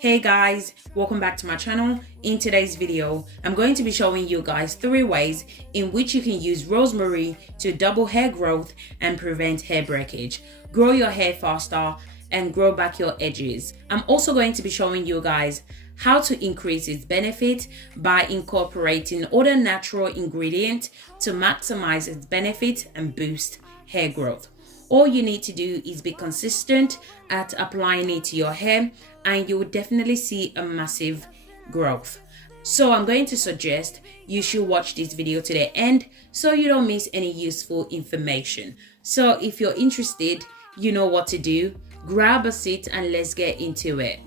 Hey guys, welcome back to my channel. In today's video, I'm going to be showing you guys 3 ways in which you can use rosemary to double hair growth and prevent hair breakage, grow your hair faster, and grow back your edges. I'm also going to be showing you guys how to increase its benefit by incorporating other natural ingredients to maximize its benefit and boost hair growth. All you need to do is be consistent at applying it to your hair and you will definitely see a massive growth. So I'm going to suggest you should watch this video to the end so you don't miss any useful information. So if you're interested, you know what to do. Grab a seat and let's get into it.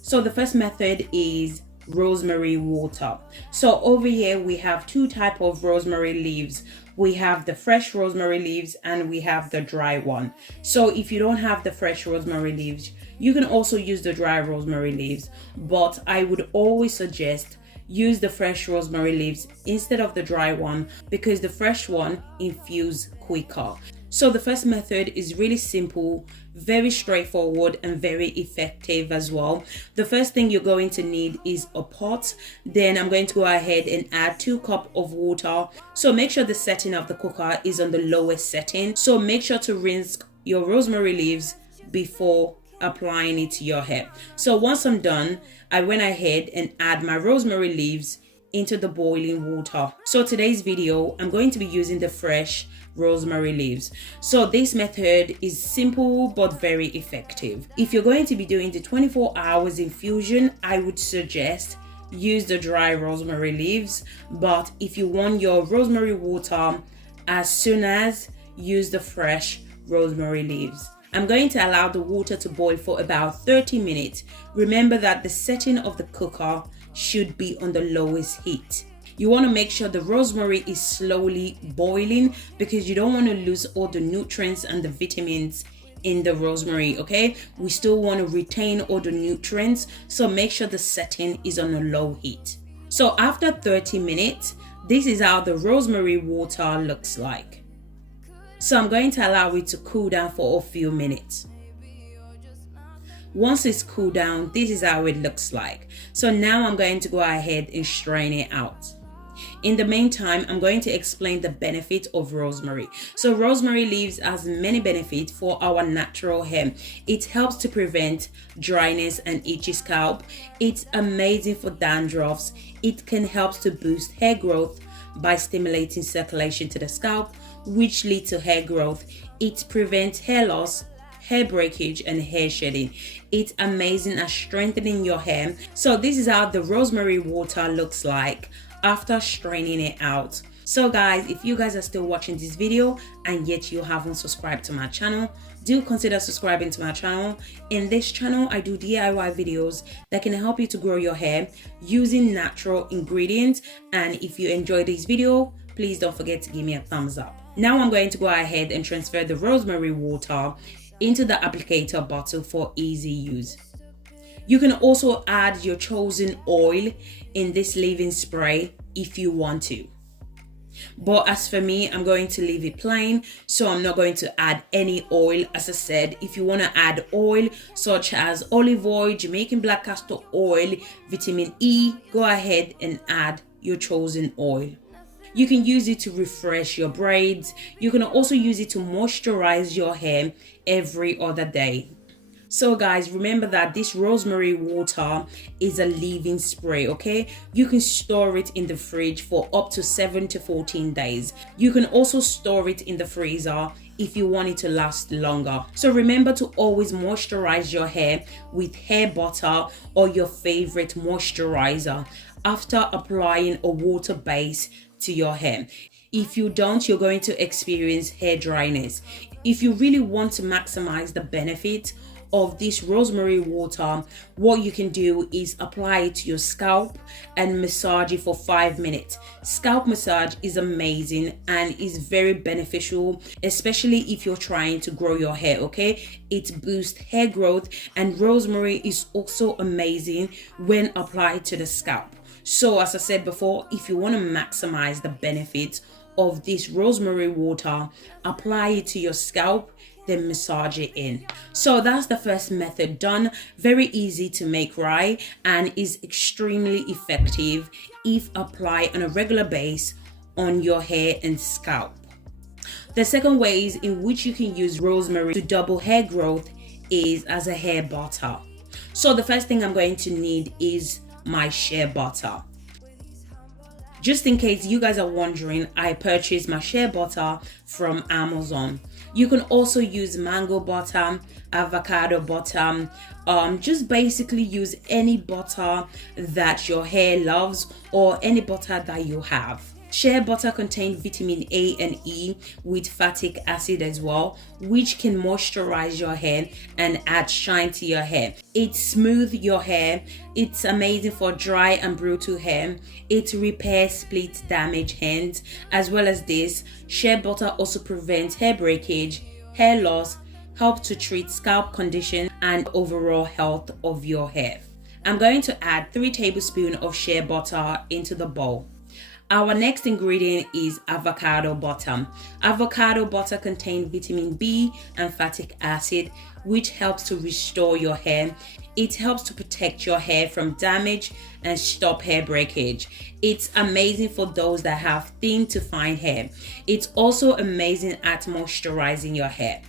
So the first method is rosemary water. So over here we have 2 types of rosemary leaves. We have the fresh rosemary leaves and we have the dry one. So if you don't have the fresh rosemary leaves, you can also use the dry rosemary leaves, but I would always suggest use the fresh rosemary leaves instead of the dry one because the fresh one infuses quicker. So the first method is really simple, very straightforward and very effective as well. The first thing you're going to need is a pot. Then I'm going to go ahead and add 2 cups of water. So make sure the setting of the cooker is on the lowest setting. So make sure to rinse your rosemary leaves before applying it to your hair. So once I'm done, I went ahead and add my rosemary leaves into the boiling water. So today's video, I'm going to be using the fresh rosemary leaves. So this method is simple but very effective. If you're going to be doing the 24 hours infusion, I would suggest use the dry rosemary leaves, but if you want your rosemary water as soon as, use the fresh rosemary leaves. I'm going to allow the water to boil for about 30 minutes. Remember that the setting of the cooker should be on the lowest heat. You want to make sure the rosemary is slowly boiling because you don't want to lose all the nutrients and the vitamins in the rosemary, okay? We still want to retain all the nutrients, so make sure the setting is on a low heat. So after 30 minutes, this is how the rosemary water looks like. So I'm going to allow it to cool down for a few minutes. Once it's cooled down, this is how it looks like. So now I'm going to go ahead and strain it out. In the meantime, I'm going to explain the benefit of rosemary. So rosemary leaves has many benefits for our natural hair. It helps to prevent dryness and itchy scalp. It's amazing for dandruffs. It can help to boost hair growth by stimulating circulation to the scalp, which leads to hair growth. It prevents hair loss, hair breakage and hair shedding. It's amazing at strengthening your hair. So this is how the rosemary water looks like after straining it out. So guys, if you guys are still watching this video and yet you haven't subscribed to my channel, do consider subscribing to my channel. In this channel, I do DIY videos that can help you to grow your hair using natural ingredients. And if you enjoy this video, please don't forget to give me a thumbs up. Now I'm going to go ahead and transfer the rosemary water into the applicator bottle for easy use. You can also add your chosen oil in this leave-in spray if you want to. But as for me, I'm going to leave it plain, so I'm not going to add any oil. As I said, if you want to add oil such as olive oil, Jamaican black castor oil, vitamin E, go ahead and add your chosen oil. You can use it to refresh your braids. You can also use it to moisturize your hair every other day. So guys, remember that this rosemary water is a leave-in spray, okay? You can store it in the fridge for up to 7 to 14 days. You can also store it in the freezer if you want it to last longer. So remember to always moisturize your hair with hair butter or your favorite moisturizer after applying a water base to your hair. If you don't, you're going to experience hair dryness. If you really want to maximize the benefit of this rosemary water, what you can do is apply it to your scalp and massage it for 5 minutes. Scalp massage is amazing and is very beneficial, especially if you're trying to grow your hair, okay? It boosts hair growth, and rosemary is also amazing when applied to the scalp. So as I said before, if you want to maximize the benefits of this rosemary water, apply it to your scalp, then massage it in. So that's the first method done. Very easy to make, right? And is extremely effective if applied on a regular basis on your hair and scalp. The second ways in which you can use rosemary to double hair growth is as a hair butter. So the first thing I'm going to need is my shea butter. Just in case you guys are wondering, I purchased my shea butter from Amazon. You can also use mango butter, avocado butter, just basically use any butter that your hair loves or any butter that you have. Shea butter contains vitamin A and E with fattic acid as well, which can moisturize your hair and add shine to your hair. It smooths your hair. It's amazing for dry and brittle hair. It repairs split damaged hands. As well as this, shea butter also prevents hair breakage, hair loss, helps to treat scalp condition and overall health of your hair. I'm going to add 3 tablespoons of shea butter into the bowl. Our next ingredient is avocado butter. Avocado butter contains vitamin B and fattic acid, which helps to restore your hair. It helps to protect your hair from damage and stop hair breakage. It's amazing for those that have thin to fine hair. It's also amazing at moisturizing your hair.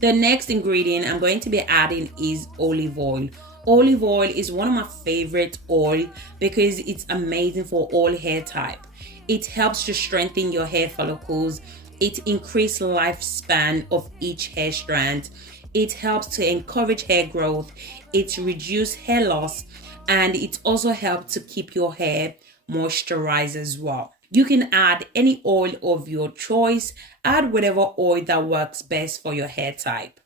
The next ingredient I'm going to be adding is olive oil. Olive oil is one of my favorite oil because it's amazing for all hair type. It helps to strengthen your hair follicles. It increases lifespan of each hair strand. It helps to encourage hair growth. It reduces hair loss, and it also helps to keep your hair moisturized as well. You can add any oil of your choice. Add whatever oil that works best for your hair type.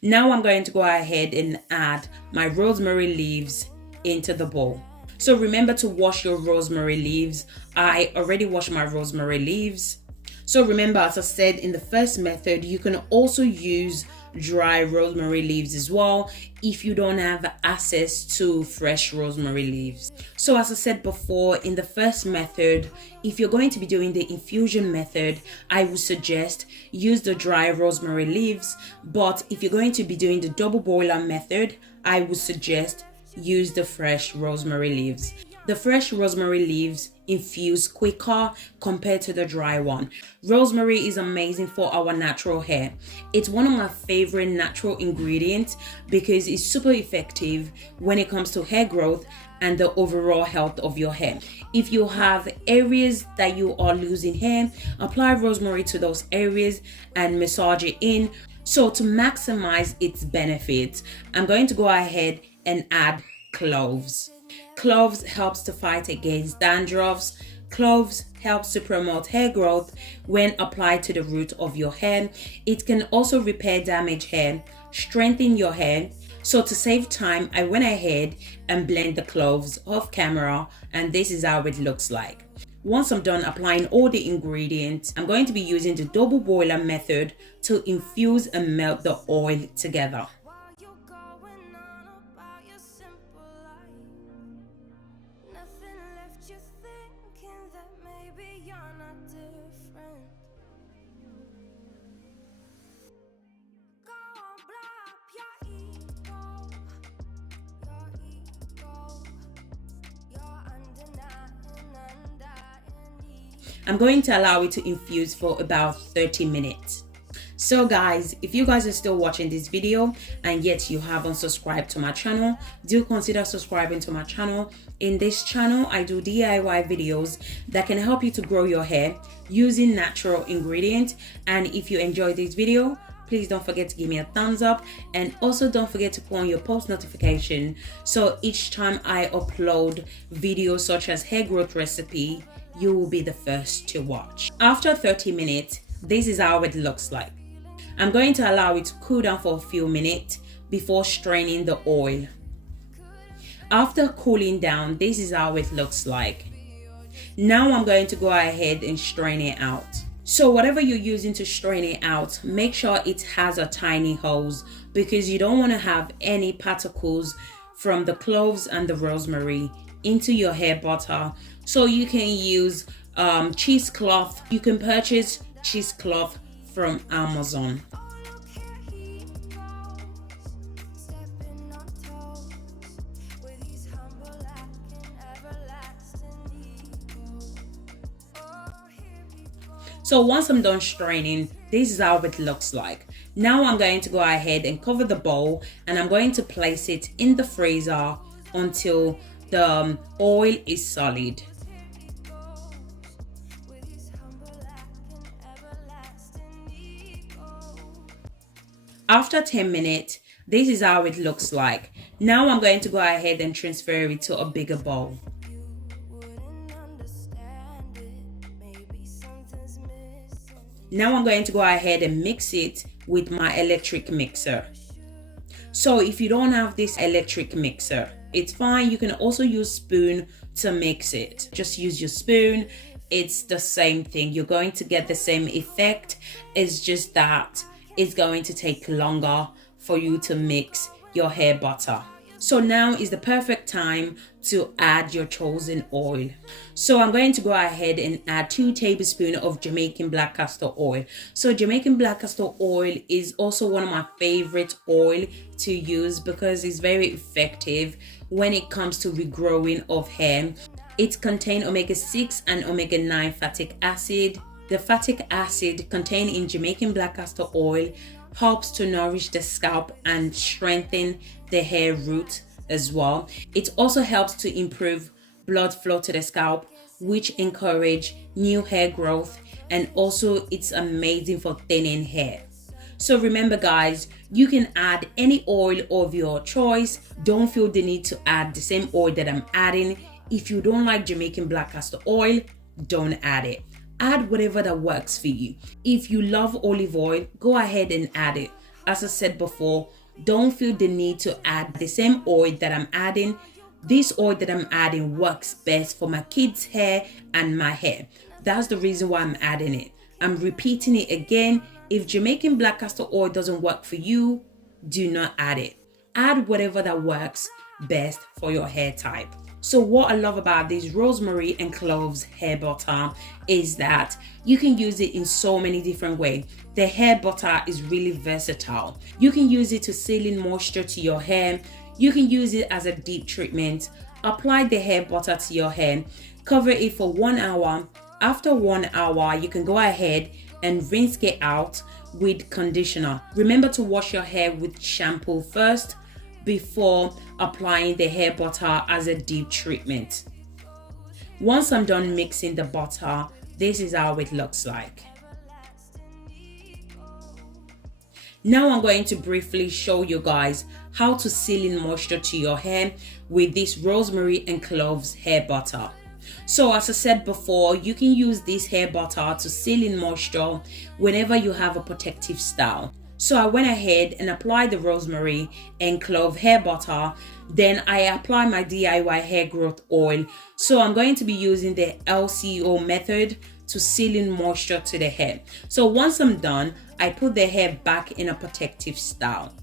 Now I'm going to go ahead and add my rosemary leaves into the bowl. So remember to wash your rosemary leaves. I already washed my rosemary leaves. So remember, as I said in the first method, you can also use dry rosemary leaves as well if you don't have access to fresh rosemary leaves. So as I said before, in the first method, if you're going to be doing the infusion method, I would suggest use the dry rosemary leaves. But if you're going to be doing the double boiler method, I would suggest use the fresh rosemary leaves. The fresh rosemary leaves infuse quicker compared to the dry one. Rosemary is amazing for our natural hair. It's one of my favorite natural ingredients because it's super effective when it comes to hair growth and the overall health of your hair. If you have areas that you are losing hair, apply rosemary to those areas and massage it in. So to maximize its benefits, I'm going to go ahead and add cloves. Cloves helps to fight against dandruffs. Cloves helps to promote hair growth when applied to the root of your hair. It can also repair damaged hair, strengthen your hair. So to save time, I went ahead and blend the cloves off camera, and this is how it looks like. Once I'm done applying all the ingredients, I'm going to be using the double boiler method to infuse and melt the oil together. I'm going to allow it to infuse for about 30 minutes. So guys, if you guys are still watching this video and yet you haven't subscribed to my channel, do consider subscribing to my channel. In this channel, I do DIY videos that can help you to grow your hair using natural ingredients. And if you enjoyed this video, please don't forget to give me a thumbs up, and also don't forget to put on your post notification so each time I upload videos such as hair growth recipe, you will be the first to watch. After 30 minutes, this is how it looks like. I'm going to allow it to cool down for a few minutes before straining the oil. After cooling down, this is how it looks like. Now I'm going to go ahead and strain it out. So whatever you're using to strain it out, make sure it has a tiny hose because you don't want to have any particles from the cloves and the rosemary into your hair butter. So you can use cheesecloth. You can purchase cheesecloth from Amazon. So once I'm done straining, this is how it looks like. Now I'm going to go ahead and cover the bowl, and I'm going to place it in the freezer until the oil is solid. After 10 minutes, this is how it looks like. Now I'm going to go ahead and transfer it to a bigger bowl. Now I'm going to go ahead and mix it with my electric mixer. So if you don't have this electric mixer, it's fine. You can also use spoon to mix it. Just use your spoon. It's the same thing. You're going to get the same effect. It's just that it's going to take longer for you to mix your hair butter. So now is the perfect time to add your chosen oil. So I'm going to go ahead and add 2 tablespoons of Jamaican black castor oil. So Jamaican black castor oil is also one of my favorite oil to use because it's very effective when it comes to regrowing of hair. It contains omega-6 and omega-9 fatty acid. The fatty acid contained in Jamaican black castor oil helps to nourish the scalp and strengthen the hair root as well. It also helps to improve blood flow to the scalp, which encourage new hair growth, and also it's amazing for thinning hair. So remember guys, you can add any oil of your choice. Don't feel the need to add the same oil that I'm adding. If you don't like Jamaican black castor oil, don't add it. Add whatever that works for you. If you love olive oil, go ahead and add it. As I said before, don't feel the need to add the same oil that I'm adding. This oil that I'm adding works best for my kids' hair and my hair. That's the reason why I'm adding it. I'm repeating it again. If Jamaican black castor oil doesn't work for you, do not add it. Add whatever that works best for your hair type. So what I love about this rosemary and cloves hair butter is that you can use it in so many different ways. The hair butter is really versatile. You can use it to seal in moisture to your hair. You can use it as a deep treatment. Apply the hair butter to your hair. Cover it for 1 hour. After 1 hour, you can go ahead and rinse it out with conditioner. Remember to wash your hair with shampoo first before applying the hair butter as a deep treatment. Once I'm done mixing the butter, this is how it looks like. Now I'm going to briefly show you guys how to seal in moisture to your hair with this rosemary and cloves hair butter. So as I said before, you can use this hair butter to seal in moisture whenever you have a protective style. So I went ahead and applied the rosemary and clove hair butter. Then I apply my DIY hair growth oil. So I'm going to be using the LCO method to seal in moisture to the hair. So once I'm done, I put the hair back in a protective style.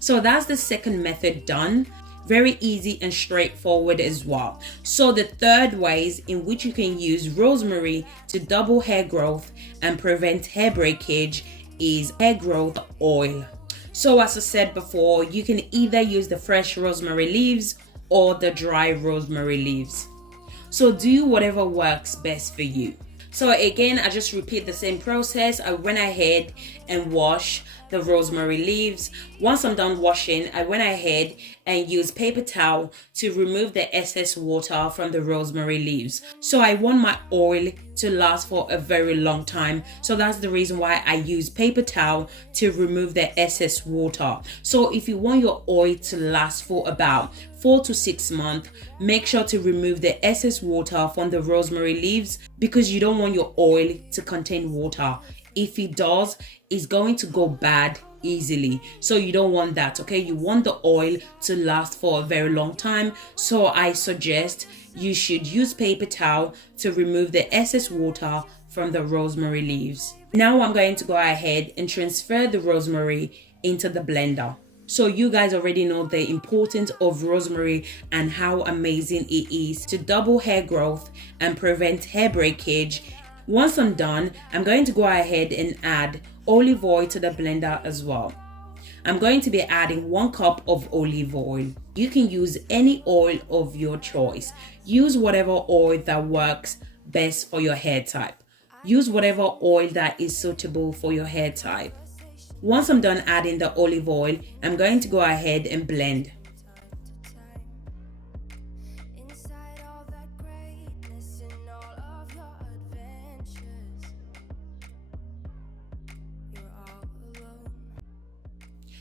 So that's the second method done. Very easy and straightforward as well. So the third ways in which you can use rosemary to double hair growth and prevent hair breakage is hair growth oil. So as I said before, you can either use the fresh rosemary leaves or the dry rosemary leaves. So do whatever works best for you. So again, I just repeat the same process. I went ahead and washed the rosemary leaves. Once I'm done washing, I went ahead and used paper towel to remove the excess water from the rosemary leaves. So I want my oil to last for a very long time. So that's the reason why I use paper towel to remove the excess water. So if you want your oil to last for about 4 to 6 months, make sure to remove the excess water from the rosemary leaves because you don't want your oil to contain water. If it does, it's going to go bad easily. So you don't want that, okay? You want the oil to last for a very long time. So I suggest you should use paper towel to remove the excess water from the rosemary leaves. Now I'm going to go ahead and transfer the rosemary into the blender. So you guys already know the importance of rosemary and how amazing it is to double hair growth and prevent hair breakage. Once I'm done, I'm going to go ahead and add olive oil to the blender as well. I'm going to be adding 1 cup of olive oil. You can use any oil of your choice. Use whatever oil that works best for your hair type. Use whatever oil that is suitable for your hair type. Once I'm done adding the olive oil, I'm going to go ahead and blend.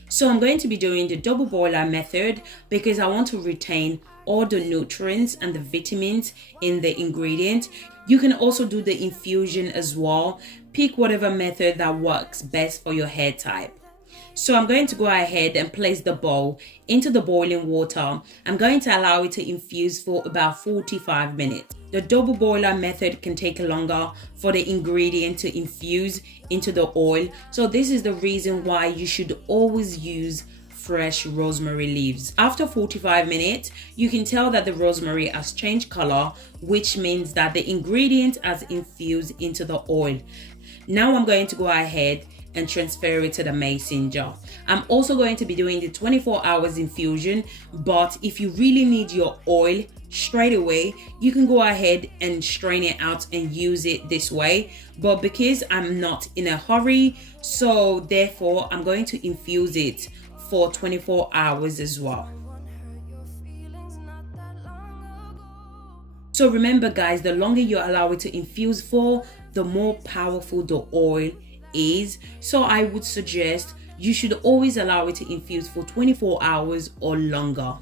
So I'm going to be doing the double boiler method because I want to retain all the nutrients and the vitamins in the ingredient. You can also do the infusion as well. Pick whatever method that works best for your hair type. So I'm going to go ahead and place the bowl into the boiling water. I'm going to allow it to infuse for about 45 minutes. The double boiler method can take longer for the ingredient to infuse into the oil. So this is the reason why you should always use fresh rosemary leaves. After 45 minutes, you can tell that the rosemary has changed color, which means that the ingredient has infused into the oil. Now I'm going to go ahead and transfer it to the mason jar. I'm also going to be doing the 24 hours infusion, but if you really need your oil straight away, you can go ahead and strain it out and use it this way. But because I'm not in a hurry, so therefore I'm going to infuse it for 24 hours as well. So remember guys, the longer you allow it to infuse for, the more powerful the oil is. So I would suggest you should always allow it to infuse for 24 hours or longer.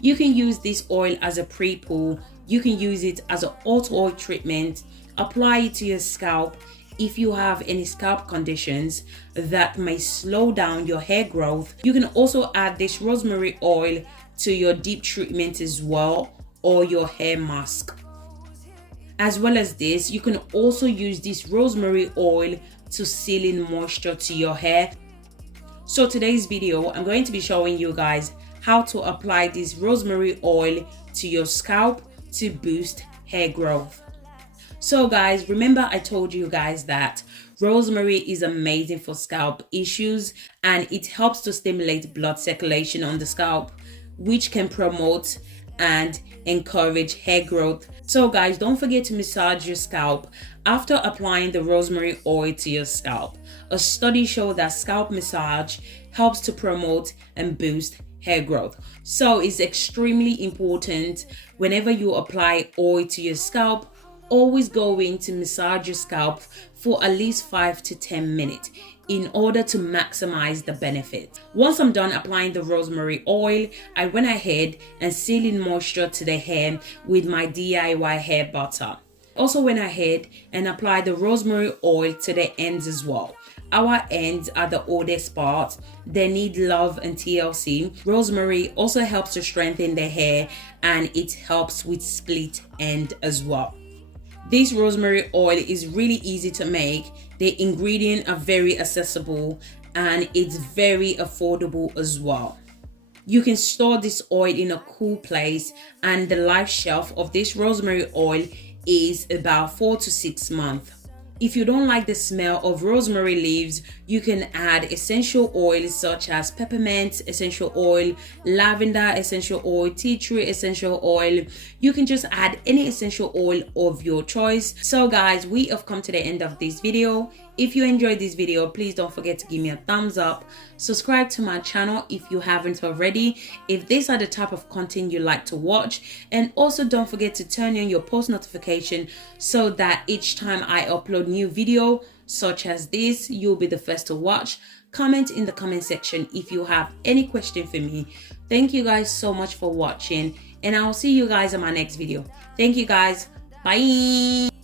You can use this oil as a pre-poo. You can use it as an hot oil treatment. Apply it to your scalp. If you have any scalp conditions that may slow down your hair growth, you can also add this rosemary oil to your deep treatment as well, or your hair mask. As well as this, you can also use this rosemary oil to seal in moisture to your hair. So today's video, I'm going to be showing you guys how to apply this rosemary oil to your scalp to boost hair growth. So guys, remember I told you guys that rosemary is amazing for scalp issues and it helps to stimulate blood circulation on the scalp, which can promote and encourage hair growth. So guys, don't forget to massage your scalp after applying the rosemary oil to your scalp. A study showed that scalp massage helps to promote and boost hair growth. So it's extremely important whenever you apply oil to your scalp, always going to massage your scalp for at least 5 to 10 minutes in order to maximize the benefit. Once I'm done applying the rosemary oil, I went ahead and sealed in moisture to the hair with my DIY hair butter. Also went ahead and applied the rosemary oil to the ends as well. Our ends are the oldest part. They need love and TLC. Rosemary also helps to strengthen the hair and it helps with split end as well. This rosemary oil is really easy to make. The ingredients are very accessible and it's very affordable as well. You can store this oil in a cool place and the life shelf of this rosemary oil is about 4 to 6 months. If you don't like the smell of rosemary leaves, you can add essential oils such as peppermint essential oil, lavender essential oil, tea tree essential oil. You can just add any essential oil of your choice. So guys, we have come to the end of this video. If you enjoyed this video, please don't forget to give me a thumbs up. Subscribe to my channel if you haven't already, if these are the type of content you like to watch. And also don't forget to turn on your post notification so that each time I upload new video such as this, you'll be the first to watch. Comment in the comment section if you have any question for me. Thank you guys so much for watching and I'll see you guys in my next video. Thank you guys. Bye.